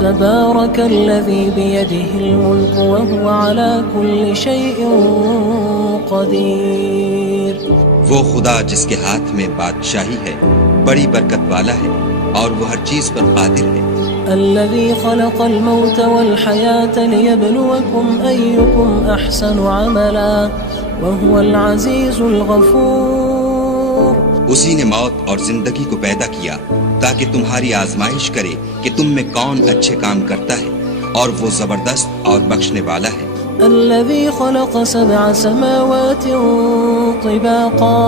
تبارك الذي بيده الملك وهو على كل شيء قدير. وہ خدا جس کے ہاتھ میں بادشاہی ہے بڑی برکت والا ہے اور وہ ہر چیز پر قادر ہے. الذي خلق الموت والحياة ليبلوكم أيكم أحسن عملا وهو العزيز الغفور. اسی نے موت اور زندگی کو پیدا کیا تاکہ تمہاری آزمائش کرے کہ تم میں کون اچھے کام کرتا ہے اور وہ زبردست اور بخشنے والا ہے. الذي خلق 7 سماوات طباقا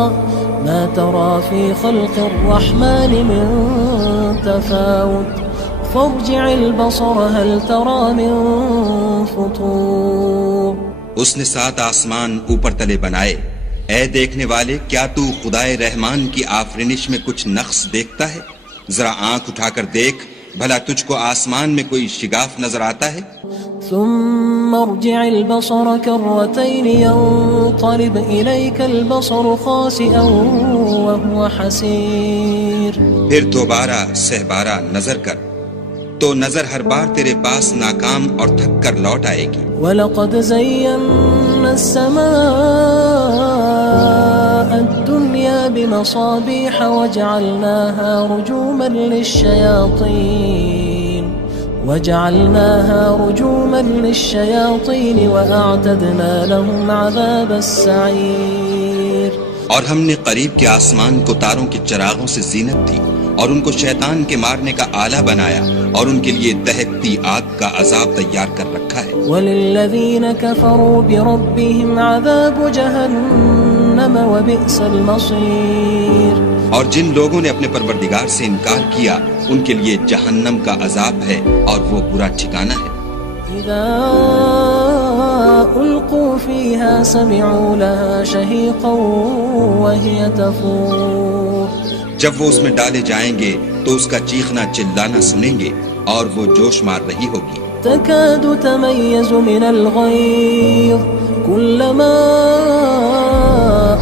ما ترى في خلق الرحمن من تفاوت فارجع البصر هل ترى من فطور. اس نے 7 آسمان اوپر تلے بنائے. اے دیکھنے والے، کیا تو خدائے رحمان کی آفرینش میں کچھ نقص دیکھتا ہے؟ ذرا آنکھ اٹھا کر دیکھ، بھلا تجھ کو آسمان میں کوئی شگاف نظر آتا ہے؟ ثم ارجع البصر كرتين ينقلب إليك البصر خاسئا وهو حسير. پھر دوبارہ سہبارہ نظر کر تو نظر ہر بار تیرے پاس ناکام اور تھک کر لوٹ آئے گی. وَلَقَدْ زَيَّنَّا السَّمَاءَ الدُّنْيَا بِمَصَابِيحَ وَجَعَلْنَاهَا رُجُومًا لِلشَّيَاطِينِ وَأَعْتَدْنَا لَهُمْ عَذَابَ السَّعِيرِ. اور ہم نے قریب کے آسمان کو تاروں کے چراغوں سے زینت دی اور ان کو شیطان کے مارنے کا آلہ بنایا اور ان کے لیے دہکتی آگ کا عذاب تیار کر رکھا ہے. وَلِلَّذِينَ كَفَرُوا بِرَبِّهِمْ عَذَابُ جَهَنَّمَ وَبِئْسَ الْمَصِيرُ. اور جن لوگوں نے اپنے پروردگار سے انکار کیا ان کے لیے جہنم کا عذاب ہے اور وہ برا ٹھکانہ ہے. اذا القوا فيها سمعوا لها شهيقا وهي تفور. جب وہ اس میں ڈالے جائیں گے تو اس کا چیخنا چلانا سنیں گے اور وہ جوش مار رہی ہوگی. تكاد تميز من الغيظ كلما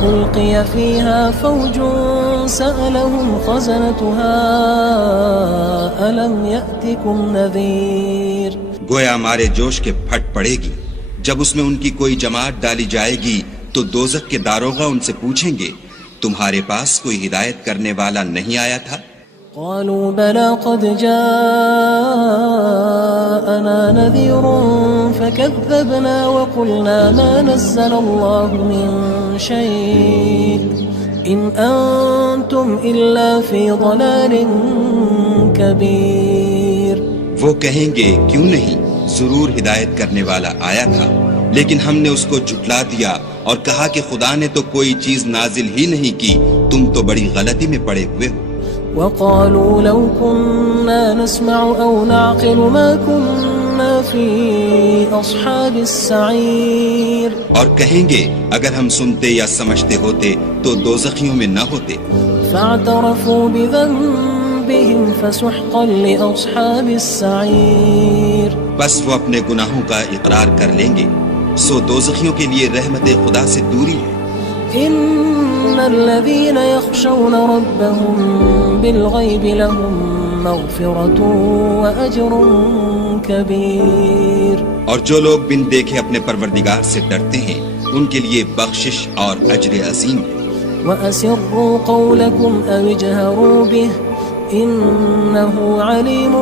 ألقي فيها فوج سألهم خزنتها ألم يأتكم نذير. گویا مارے جوش کے پھٹ پڑے گی. جب اس میں ان کی کوئی جماعت ڈالی جائے گی تو دوزخ کے داروغہ ان سے پوچھیں گے تمہارے پاس کوئی ہدایت کرنے والا نہیں آیا تھا؟ قالوا بلى قد جاءنا نذير فكذبنا وقلنا ما نزل الله من شيء إن أنتم إلا في ضلال كبير. وہ کہیں گے کیوں نہیں، ضرور ہدایت کرنے والا آیا تھا، لیکن ہم نے اس کو جھٹلا دیا اور کہا کہ خدا نے تو کوئی چیز نازل ہی نہیں کی، تم تو بڑی غلطی میں پڑے ہوئے ہو. وقالوا لو كنا نسمع أو نعقل ما كنا في أصحاب السعير. اور کہیں گے اگر ہم سنتے یا سمجھتے ہوتے تو دوزخیوں میں نہ ہوتے. فاعترفوا بذنبهم فسحقا لأصحاب السعير. بس وہ اپنے گناہوں کا اقرار کر لیں گے، سو دوزخیوں کے لیے رحمت خدا سے دوری ہے. إن الذين يخشون ربهم بالغيب لهم مغفرة وأجر كبير. اور جو لوگ بن دیکھے اپنے پروردگار سے ڈرتے ہیں ان کے لیے بخشش اور اجر عظیم ہے. وأسروا قولكم أو اجهروا به إنه عليم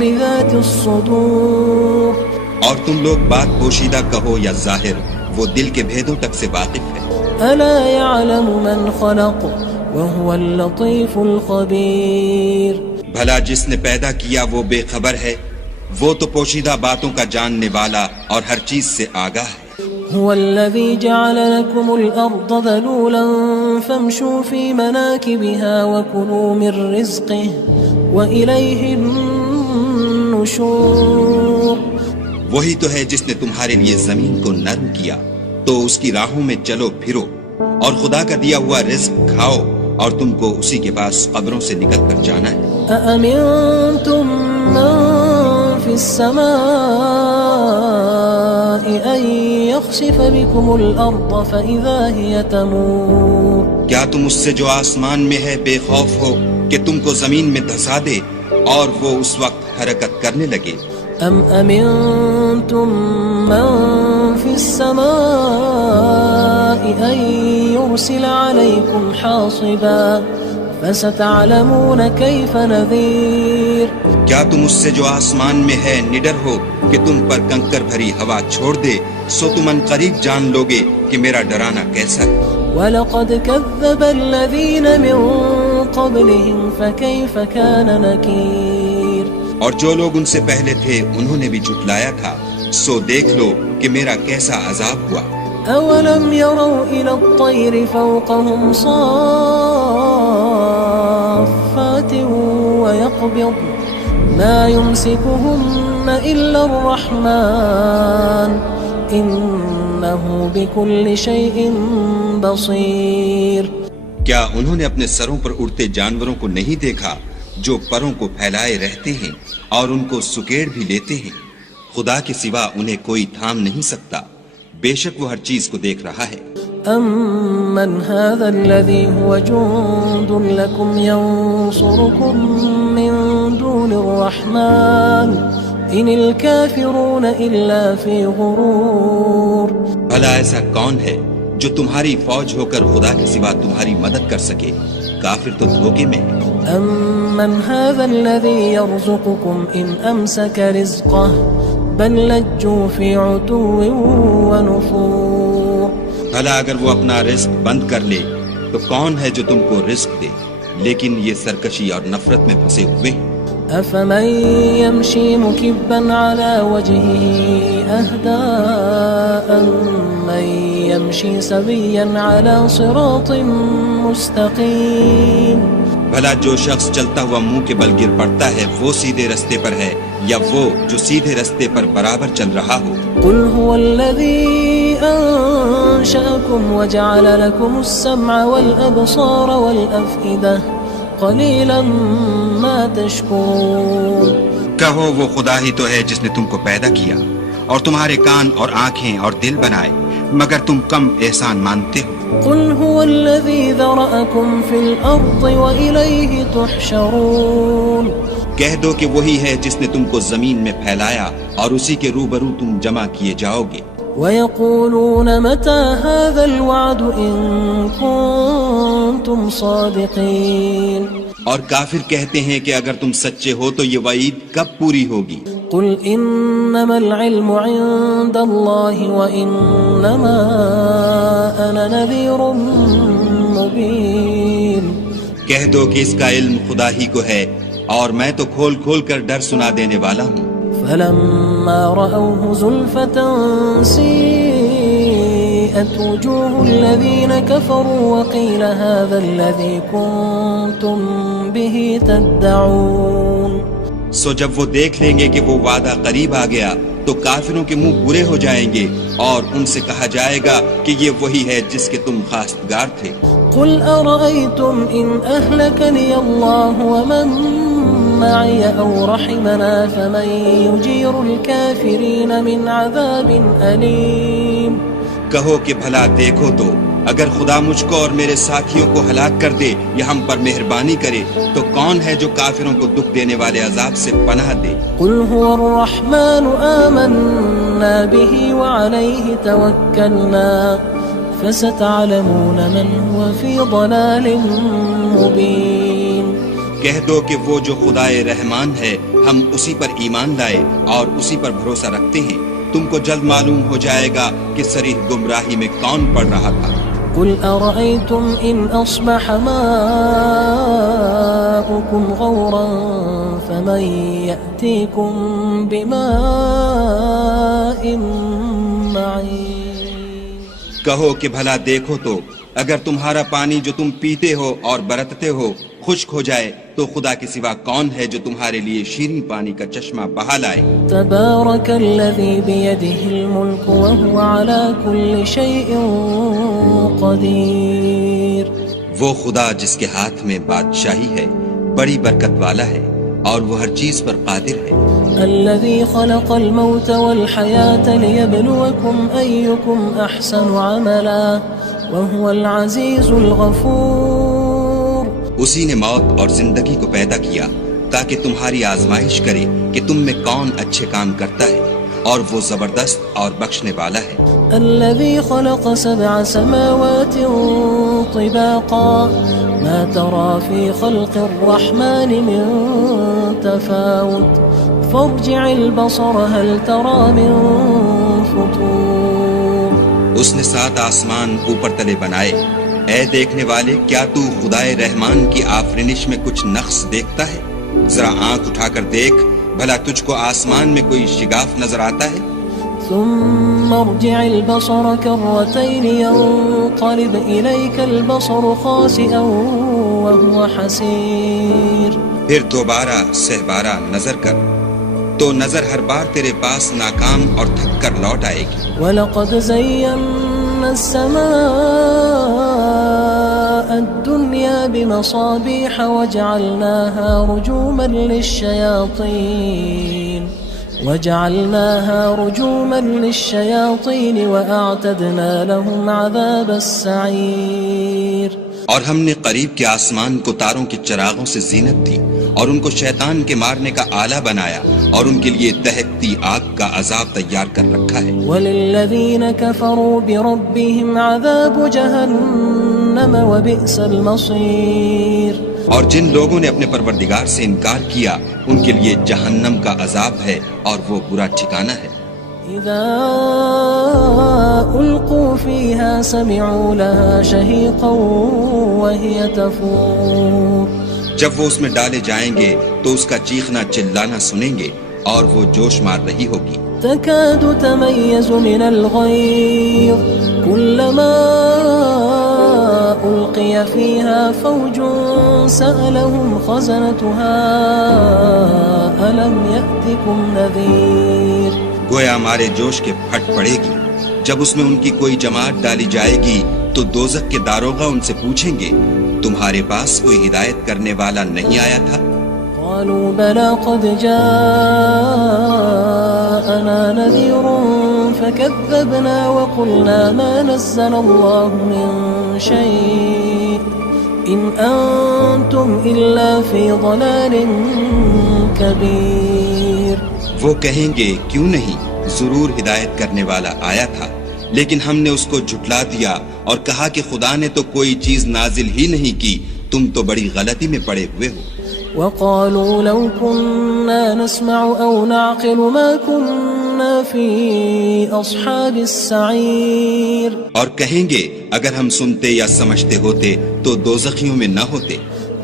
بذات الصدور. اور تم لوگ بات پوشیدہ کہو یا ظاہر، وہ دل کے بھیدوں تک سے واقف ہے. ألا يعلم من خلق وهو اللطيف الخبير. بھلا جس نے پیدا کیا وہ بے خبر ہے، وہ تو پوشیدہ باتوں کا جاننے والا اور ہر چیز سے آگاہ ہے. هو الذي جعل لكم الأرض ذلولا فامشوا في مناكبها وكلوا من رزقه وإليه النشور. وہی تو ہے جس نے تمہارے لیے زمین کو نرم کیا تو اس کی راہوں میں چلو پھرو اور خدا کا دیا ہوا رزق کھاؤ اور تم کو اسی کے پاس قبروں سے نکل کر جانا ہے. أأمنتم من في السماء أن يخسف بكم الأرض فإذا هي تمور. کیا تم اس سے جو آسمان میں ہے بے خوف ہو کہ تم کو زمین میں دھسا دے اور وہ اس وقت حرکت کرنے لگے. أم أمنتم من في السماء أن يرسل عليكم حاصبا فستعلمون كيف نذير. کیا تم اس سے جو آسمان میں ہے نڈر ہو کہ تم پر کنکر بھری ہوا چھوڑ دے؟ سو تم ان قریب جان لوگے کہ میرا ڈرانا کیسا ہے. وَلَقَدْ كَذَّبَ الَّذِينَ مِن قَبْلِهِمْ فَكَيْفَ كَانَ نَكِيرٌ. اور جو لوگ ان سے پہلے تھے انہوں نے بھی جھٹلایا تھا، سو دیکھ لو کہ میرا کیسا عذاب ہوا. أَوَلَمْ يَرَوْا إِلَى الطَّيْرِ فَوْقَهُمْ صَافَّاتٍ وَيَقْبِضْنَ مَا يُمْسِكُهُنَّ إِلَّا الرَّحْمَنُ إِنَّهُ بِكُلِّ شَيْءٍ بَصِيرٌ. کیا انہوں نے اپنے سروں پر اڑتے جانوروں کو نہیں دیکھا جو پروں کو پھیلائے رہتے ہیں اور ان کو سکیڑ بھی لیتے ہیں؟ خدا کے سوا انہیں کوئی تھام نہیں سکتا، بے شک وہ ہر چیز کو دیکھ رہا ہے. أَمَّنْ هَذَا الَّذِي هُوَ جُندٌ لَكُمْ يَنصُرُكُم مِّن دُونِ الرَّحْمَنِ إِنِ الْكَافِرُونَ إِلَّا فِي غُرُورٍ. بھلا ایسا کون ہے جو تمہاری فوج ہو کر خدا کے سوا تمہاری مدد کر سکے؟ کافر تو دھوکے میں. أَمَّنْ هَذَا الَّذِي يَرْزُقُكُمْ إِنْ أَمْسَكَ رِزْقَهُ بَل لَجُّوا فِي عُتُوٍّ وَنُفُورٍ. بھلا اگر وہ اپنا رزق بند کر لے تو کون ہے جو تم کو رزق دے؟ لیکن یہ سرکشی اور نفرت میں پھنسے ہوئے ہیں. أَفَمَن يَمْشِي مُكِبًّا عَلَى وَجْهِهِ أَهْدَىٰ أَمَّن يَمْشِي سَوِيًّا عَلَى صِرَاطٍ مُّسْتَقِيمٍ. بھلا جو شخص چلتا ہوا منہ کے بل گر پڑتا ہے وہ سیدھے رستے پر ہے یا وہ جو سیدھے رستے پر برابر چل رہا ہو؟ قُلْ هُوَ الَّذِي أَنشَأَكُمْ وَجَعَلَ لَكُمُ السَّمْعَ وَالْأَبْصَارَ وَالْأَفْئِدَةَ قَلِيلًا مَا تَشْكُرُونَ. کہو وہ خدا ہی تو ہے جس نے تم کو پیدا کیا اور تمہارے کان اور آنکھیں اور دل بنائے، مگر تم کم احسان مانتے ہو. قُلْ هُوَ الَّذِي ذَرَأَكُمْ فِي الْأَرْضِ وَإِلَيْهِ تُحْشَرُونَ. کہہ دو کہ وہی ہے جس نے تم کو زمین میں پھیلایا اور اسی کے روبرو تم جمع کیے جاؤ گے. وَيَقُولُونَ مَتَى هَذَا الْوَعْدُ إِن كُنتُمْ صَادِقِينَ. اور کافر کہتے ہیں کہ اگر تم سچے ہو تو یہ وعید کب پوری ہوگی؟ قُلْ إِنَّمَا الْعِلْمُ عِندَ اللَّهِ وَإِنَّمَا أَنَا نَذِيرٌ مُّبِينٌ. کہہ دو کہ اس کا علم خدا ہی کو ہے اور میں تو کھول کھول کر ڈر سنا دینے والا ہوں. فَلَمَّا رَأَوْهُ زُلْفَةً سِيئَتْ وُجُوهُ الَّذِينَ كَفَرُوا وَقِيلَ هَذَا الَّذِي كُنتُم بِهِ تَدَّعُونَ. سو جب وہ دیکھ لیں گے کہ وہ وعدہ قریب آ گیا تو کافروں کے منہ برے ہو جائیں گے اور ان سے کہا جائے گا کہ یہ وہی ہے جس کے تم خواستگار تھے. قُلْ أَرَأَيْتُمْ إِنْ أَهْلَكَنِيَ اللَّهُ وَمَن مَّعِيَ أَوْ رَحِمَنَا فَمَن يُجِيرُ الْكَافِرِينَ مِنْ عَذَابٍ أَلِيمٍ. کہو کہ بھلا دیکھو تو اگر خدا مجھ کو اور میرے ساتھیوں کو ہلاک کر دے یا ہم پر مہربانی کرے تو کون ہے جو کافروں کو دکھ دینے والے عذاب سے پناہ دے؟ قُلْ هُوَ الرَّحْمَنُ آمَنَّا بِهِ وَعَلَيْهِ تَوَكَّلْنَا فَسَتَعْلَمُونَ مَنْ هُوَ فِي ضَلَالٍ مُّبِينٍ. کہہ دو کہ وہ جو خدائے رحمان ہے ہم اسی پر ایمان لائے اور اسی پر بھروسہ رکھتے ہیں، تم کو جلد معلوم ہو جائے گا کہ صریح گمراہی میں کون پڑ رہا تھا. قُلْ أَرَأَيْتُمْ إِنْ أَصْبَحَ مَاؤُكُمْ غَوْرًا فَمَن يَأْتِيكُم بِمَاءٍ مَّعِينٍ. کہو کہ بھلا دیکھو تو اگر تمہارا پانی جو تم پیتے ہو اور برتتے ہو خشک ہو جائے تو خدا کے سوا کون ہے جو تمہارے لیے شیریں پانی کا چشمہ بہا لائے؟ تبارك الذي بيده الملك وهو على كل شيء قدير. وہ خدا جس کے ہاتھ میں بادشاہی ہے بڑی برکت والا ہے اور وہ ہر چیز پر قادر ہے. الذي خلق الموت والحياة ليبلوكم أيكم أحسن عملا وهو العزيز الغفور. اسی نے موت اور زندگی کو پیدا کیا تاکہ تمہاری آزمائش کرے کہ تم میں کون اچھے کام کرتا ہے، اور وہ زبردست اور بخشنے والا ہے۔ الذي خلق 7 سماوات طباقا ما ترى في خلق الرحمن من تفاوت فارجع البصر هل ترى من فطور۔ اس نے 7 آسمان اوپر تلے بنائے، اے دیکھنے والے کیا تو خدائے رحمان کی آفرینش میں کچھ نقص دیکھتا ہے؟ ذرا آنکھ اٹھا کر دیکھ، بھلا تجھ کو آسمان میں کوئی شگاف نظر آتا ہے؟ ثم ارجع البصر كرتين ينقلب إليك البصر خاسئا وهو حسير۔ پھر دوبارہ سہبارہ نظر کر تو نظر ہر بار تیرے پاس ناکام اور تھک کر لوٹ آئے گی۔ وَلَقَدْ زَيَّنَّا السَّمَاءَ الدُّنْيَا بِمَصَابِيحَ وَجَعَلْنَاهَا رُجُومًا لِلشَّيَاطِينِ وَأَعْتَدْنَا لَهُمْ عَذَابَ السَّعِيرِ۔ اور ہم نے قریب کے آسمان کو تاروں کے چراغوں سے زینت دی، اور ان کو شیطان کے مارنے کا آلہ بنایا، اور ان کے لیے دہکتی آگ کا عذاب تیار کر رکھا ہے۔ وَلِلَّذِينَ كَفَرُوا بِرَبِّهِمْ عَذَابُ جَهَنَّمَ وَبِئْسَ الْمَصِيرُ۔ اور جن لوگوں نے اپنے پروردگار سے انکار کیا ان کے لیے جہنم کا عذاب ہے، اور وہ برا ٹھکانہ ہے۔ إِذَا أُلْقُوا فِيهَا سَمِعُوا لَهَا شَهِيقًا وَهِيَ تَفُورُ۔ جب وہ اس میں ڈالے جائیں گے تو اس کا چیخنا چلانا سنیں گے، اور وہ جوش مار رہی ہوگی۔ تَكَادُ تَمَيَّزُ مِنَ الْغَيْظِ كُلَّمَا أُلْقِيَ فِيهَا فَوْجٌ سَأَلَهُمْ خَزَنَتُهَا أَلَمْ يَأْتِكُمْ نَذِيرٌ۔ گویا ہمارے جوش کے پھٹ پڑے گی، جب اس میں ان کی کوئی جماعت ڈالی جائے گی تو دوزخ کے داروغہ ان سے پوچھیں گے تمہارے پاس کوئی ہدایت کرنے والا نہیں آیا تھا؟ قالوا بلى قد جاءنا نذير فكذبنا وقلنا ما نزل الله من شيء إن أنتم إلا في ضلال كبير۔ وہ کہیں گے کیوں نہیں، ضرور ہدایت کرنے والا آیا تھا، لیکن ہم نے اس کو جھٹلا دیا اور کہا کہ خدا نے تو کوئی چیز نازل ہی نہیں کی، تم تو بڑی غلطی میں پڑے ہوئے ہو۔ وقالوا لو كنا نسمع أو نعقل ما كنا في أصحاب السعير۔ اور کہیں گے اگر ہم سنتے یا سمجھتے ہوتے تو دوزخیوں میں نہ ہوتے۔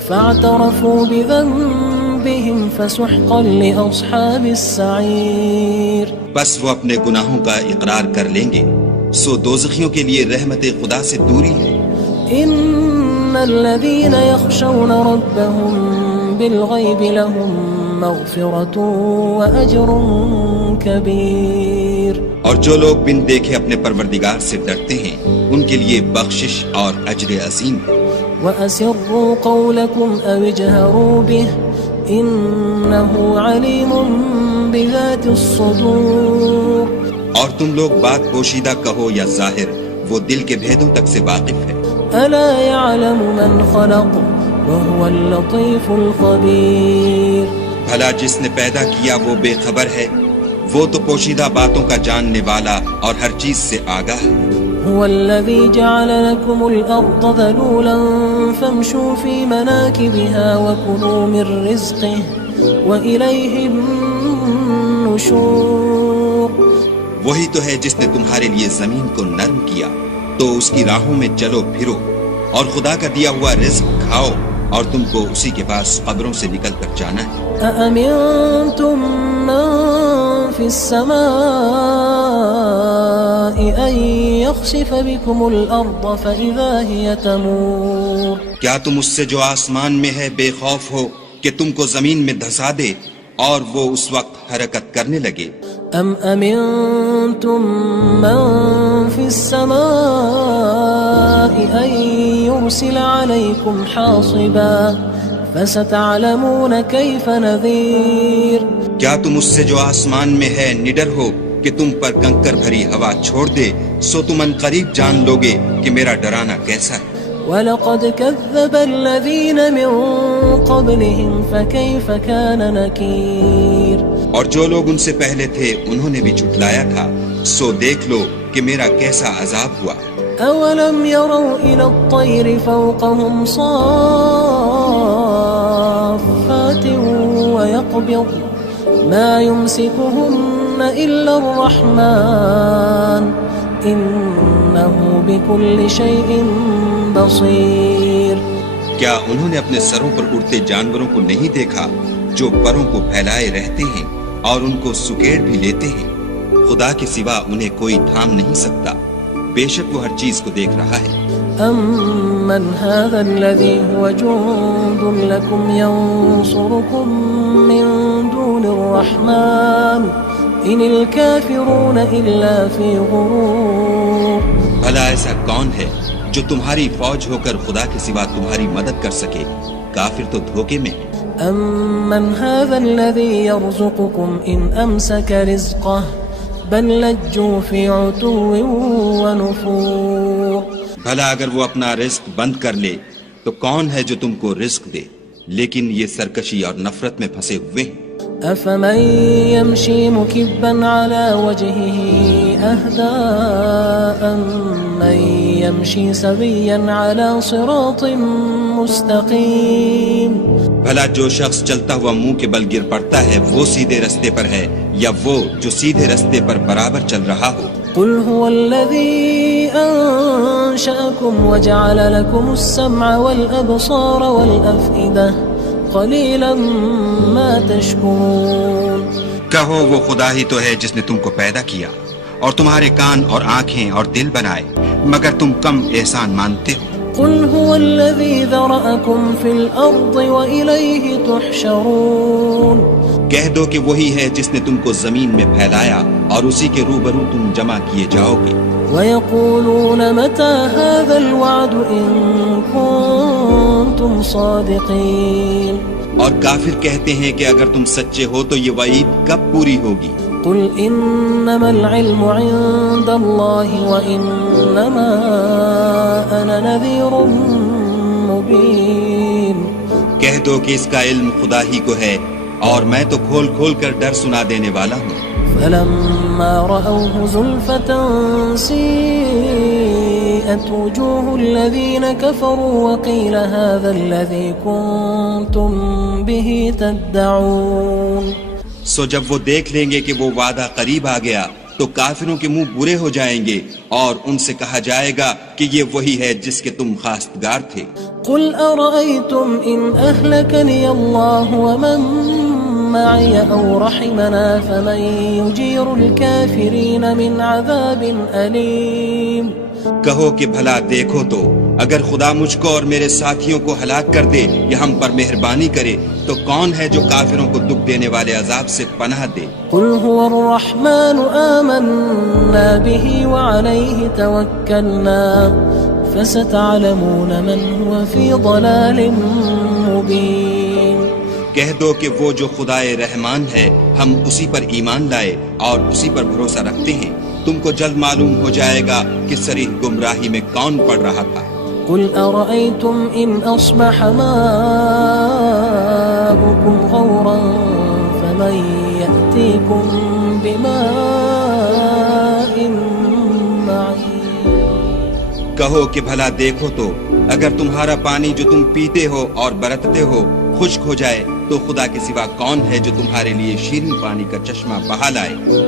فاعترفوا بذنبهم فسحقا لأصحاب السعير۔ بس وہ اپنے گناہوں کا اقرار کر لیں گے، سو دوزخیوں کے لیے رحمت خدا سے دوری ہے۔ إن الذين يخشون ربهم بالغيب لهم مغفرة وأجر كبير۔ اور جو لوگ بن دیکھے اپنے پروردگار سے ڈرتے ہیں ان کے لیے بخشش اور اجر عظیم ہے۔ وأسروا قولكم أو اجهروا به إنه عليم بذات الصدور۔ اور تم لوگ بات پوشیدہ کہو یا ظاہر، وہ دل کے بھیدوں تک سے واقف ہے۔ ألا يعلم من خلق وهو اللطيف الخبير۔ بھلا جس نے پیدا کیا وہ بے خبر ہے، وہ تو پوشیدہ باتوں کا جاننے والا اور ہر چیز سے آگاہ ہے۔ هو الذي جعل لكم الأرض ذلولا فامشوا في مناكبها وكلوا من رزقه وإليه النشور۔ وہی تو ہے جس نے تمہارے لیے زمین کو نرم کیا، تو اس کی راہوں میں چلو پھرو، اور خدا کا دیا ہوا رزق کھاؤ، اور تم کو اسی کے پاس قبروں سے نکل کر جانا ہے۔ أأمنتم من في السماء أن يخسف بكم الأرض فإذا هي تمور۔ کیا تم اس سے جو آسمان میں ہے بے خوف ہو کہ تم کو زمین میں دھسا دے اور وہ اس وقت حرکت کرنے لگے؟ أم أمنتم من في السماء أن يرسل عليكم حاصبا فستعلمون كيف نذير۔ کیا تم اس سے جو آسمان میں ہے نڈر ہو کہ تم پر کنکر بھری ہوا چھوڑ دے، سو تم ان قریب جان لوگے کہ میرا ڈرانا کیسا ہے۔ وَلَقَدْ كَذَّبَ الَّذِينَ مِن قَبْلِهِمْ فَكَيْفَ كَانَ نَكِيرٌ اور جو لوگ ان سے پہلے تھے انہوں نے بھی جھٹلایا تھا، سو دیکھ لو کہ میرا کیسا عذاب ہوا۔ أَوَلَمْ يَرَوْا إِلَى الطَّيْرِ فَوْقَهُمْ صَافَّاتٍ وَيَقْبِضْنَ مَا يُمْسِكُهُنَّ إِلَّا الرَّحْمَنُ إِنَّهُ بِكُلِّ شَيْءٍ بَصِيرٌ۔ کیا انہوں نے اپنے سروں پر اڑتے جانوروں کو نہیں دیکھا جو پروں کو پھیلائے رہتے ہیں اور ان کو سکیڑ بھی لیتے ہیں؟ خدا کے سوا انہیں کوئی تھام نہیں سکتا، بے شک وہ ہر چیز کو دیکھ رہا ہے۔ أَمَّنْ هَذَا الَّذِي هُوَ جُندٌ لَكُمْ يَنصُرُكُم مِّن دُونِ الرَّحْمَنِ إِنِ الْكَافِرُونَ إِلَّا فِي غُرُورٍ۔ بھلا ایسا کون ہے جو تمہاری فوج ہو کر خدا کے سوا تمہاری مدد کر سکے؟ کافر تو دھوکے میں ہے۔ أَمَّنْ هَذَا الَّذِي يَرْزُقُكُمْ إِنْ أَمْسَكَ رِزْقَهُ بَلْ لَجُّوا فِي عُتُوٍّ وَنُفُورٍ۔ بھلا اگر وہ اپنا رزق بند کر لے تو کون ہے جو تم کو رزق دے؟ لیکن یہ سرکشی اور نفرت میں پھنسے ہوئے ہیں۔ أَفَمَن يَمْشِي مُكِبًّا عَلَى وَجْهِهِ أَهْدَىٰ أَمَّن يَمْشِي سَوِيًّا عَلَى صِرَاطٍ مُّسْتَقِيمٍ۔ بھلا جو شخص چلتا ہوا منہ کے بل گر پڑتا ہے وہ سیدھے رستے پر ہے یا وہ جو سیدھے رستے پر برابر چل رہا ہو؟ قُلْ هُوَ الَّذِي أَنشَأَكُمْ وَجَعَلَ لَكُمُ السَّمْعَ وَالْأَبْصَارَ وَالْأَفْئِدَةَ قَلِيلًا مَا تَشْكُرُونَ۔ کہو وہ خدا ہی تو ہے جس نے تم کو پیدا کیا اور تمہارے کان اور آنکھیں اور دل بنائے، مگر تم کم احسان مانتے ہو۔ قُلْ هُوَ الَّذِي ذَرَأَكُمْ فِي الْأَرْضِ وَإِلَيْهِ تُحْشَرُونَ۔ کہہ دو کہ وہی ہے جس نے تم کو زمین میں پھیلایا اور اسی کے روبرو تم جمع کیے جاؤ گے۔ وَيَقُولُونَ مَتَى هَذَا الْوَعْدُ إِن كُنتُمْ صَادِقِينَ۔ اور کافر کہتے ہیں کہ اگر تم سچے ہو تو یہ وعید کب پوری ہوگی؟ قُلْ إِنَّمَا الْعِلْمُ عِندَ اللَّهِ وَإِنَّمَا أَنَا نَذِيرٌ مُّبِينٌ۔ کہہ دو کہ اس کا علم خدا ہی کو ہے اور میں تو کھول کھول کر ڈر سنا دینے والا ہوں۔ فَلَمَّا رَأَوْهُ زُلْفَةً سِيئَتْ وُجُوهُ الَّذِينَ كَفَرُوا وَقِيلَ هَذَا الَّذِي كُنتُم بِهِ تَدَّعُونَ۔ سو جب وہ دیکھ لیں گے کہ وہ وعدہ قریب آ گیا تو کافروں کے منہ برے ہو جائیں گے اور ان سے کہا جائے گا کہ یہ وہی ہے جس کے تم خواستگار تھے۔ قُلْ أَرَأَيْتُمْ إِنْ أَهْلَكَنِيَ اللَّهُ وَمَن مَّعِيَ أَوْ رَحِمَنَا فَمَن يُجِيرُ الْكَافِرِينَ مِنْ عَذَابٍ أَلِيمٍ۔ کہو کہ بھلا دیکھو تو اگر خدا مجھ کو اور میرے ساتھیوں کو ہلاک کر دے یا ہم پر مہربانی کرے تو کون ہے جو کافروں کو دکھ دینے والے عذاب سے پناہ دے؟ قُلْ هُوَ الرَّحْمَنُ آمَنَّا بِهِ وَعَلَيْهِ تَوَكَّلْنَا فَسَتَعْلَمُونَ مَنْ هُوَ فِي ضَلَالٍ مُّبِينٍ۔ کہہ دو کہ وہ جو خدائے رحمان ہے ہم اسی پر ایمان لائے اور اسی پر بھروسہ رکھتے ہیں، تم کو جلد معلوم ہو جائے گا کہ صریح گمراہی میں کون پڑ رہا تھا۔ قُلْ أَرَأَيْتُمْ إِنْ أَصْبَحَ مَاؤُكُمْ غَوْرًا فَمَن يَأْتِيكُم بِمَاءٍ مَّعِينٍ۔ کہو کہ بھلا دیکھو تو اگر تمہارا پانی جو تم پیتے ہو اور برتتے ہو خشک ہو جائے تو خدا کے سوا کون ہے جو تمہارے لیے شیریں پانی کا چشمہ بہا لائے؟